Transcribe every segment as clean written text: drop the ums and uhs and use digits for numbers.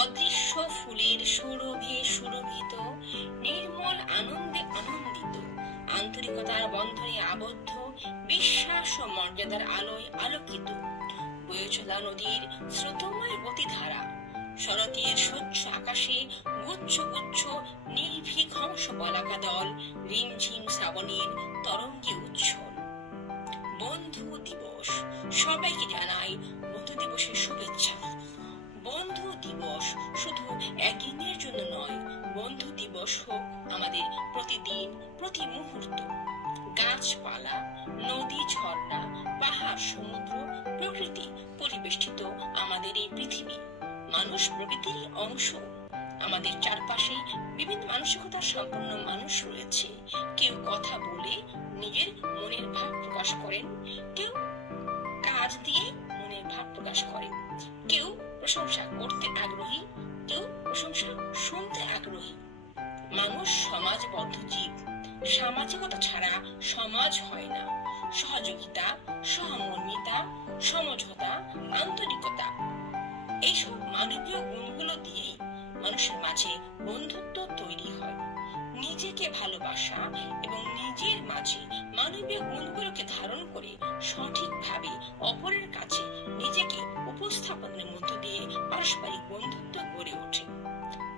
অদৃশ্য ফুলের সৌরভে সুরভিত, নির্মল আনন্দে আনন্দিত, আন্তরিকতার বন্ধনে আবদ্ধ, বিশ্বাস ও মর্যাদার আলোয় আলোকিত, বয়ে চলা নদীর স্রোতময় গতিধারা, শরতের স্বচ্ছ আকাশে গুচ্ছ গুচ্ছ নির্ভীক হংস পলাকা দল, রিমঝিম শ্রাবণের তরঙ্গে উচ্ছল। বন্ধু দিবস, সবাইকে জানাই বন্ধু দিবসের শুভেচ্ছা। বন্ধু দিবস শুধু একদিনের জন্য নয়, বন্ধু দিবস হোক আমাদের প্রতিদিন, প্রতি মুহূর্ত। গাছপালা, নদী, ঝর্ণা, পাহাড়, সমুদ্র, প্রকৃতি পরিবেষ্টিত আমাদের এই পৃথিবী, মানুষ প্রকৃতিরই অংশ। আমাদের চারপাশে বিভিন্ন মানসিকতার সম্পন্ন মানুষ রয়েছে। কেউ কথা বলে নিজের মনের ভাব প্রকাশ করেন, কেউ কাজ দিয়ে মনের ভাব প্রকাশ করেন, কেউ প্রশংসা করতে আগ্রহী, কেউ প্রশংসা শুনতে আগ্রহী। মানুষ সমাজবদ্ধ জীব, সামাজিকতা ছাড়া সমাজ হয় না। সহযোগিতা, সহমর্মিতা, সমঝোতা, আন্তরিকতা, এইসব মানবীয় গুণগুলো দিয়েই মানুষের মাঝে বন্ধুত্ব তৈরি হয়। নিজেকে ভালোবাসা এবং নিজের মাঝে মানবীয় গুণগুলোকে ধারণ করে সঠিকভাবে অপরের কাছে নিজেকে উপস্থাপনের মধ্য দিয়ে পারস্পরিক বন্ধুত্ব গড়ে ওঠে।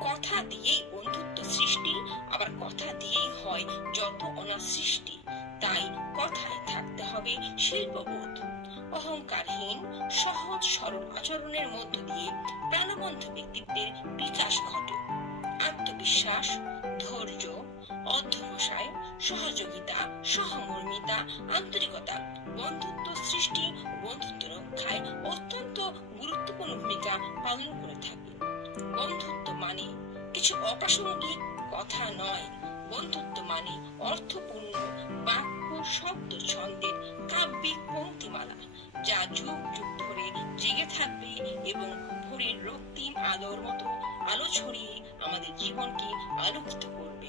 কথা দিয়েই বন্ধুত্ব সৃষ্টি, আবার কথা দিয়েই হয় যত অনাসৃষ্টি। তাই কথায় থাকতে হবে শিল্পবোধ। অহংকারহীন, সহজ সরল আচরণের মধ্য দিয়ে প্রাণবন্ত ব্যক্তিত্বের বিকাশ ঘটে। আত্মবিশ্বাস, ধৈর্য, অধ্যবসায়, সহযোগিতা, সহমর্মিতা, আন্তরিকতা বন্ধুত্ব সৃষ্টি ও বন্ধুত্ব রক্ষায় অত্যন্ত গুরুত্বপূর্ণ ভূমিকা পালন করে থাকে। বন্ধুত্ব মানে কিছু অপ্রাসঙ্গিক কথা নয়। বন্ধুত্ব মানে অর্থপূর্ণ বাক্য, শব্দ, ছন্দের কাব্যিক পংক্তিমালা, যা যুগ যুগ ধরে জেগে থাকবে এবং ভোরের রক্তিম আলোর মতো আলো ছড়িয়ে আমাদের জীবনকে আলোকিত করবে।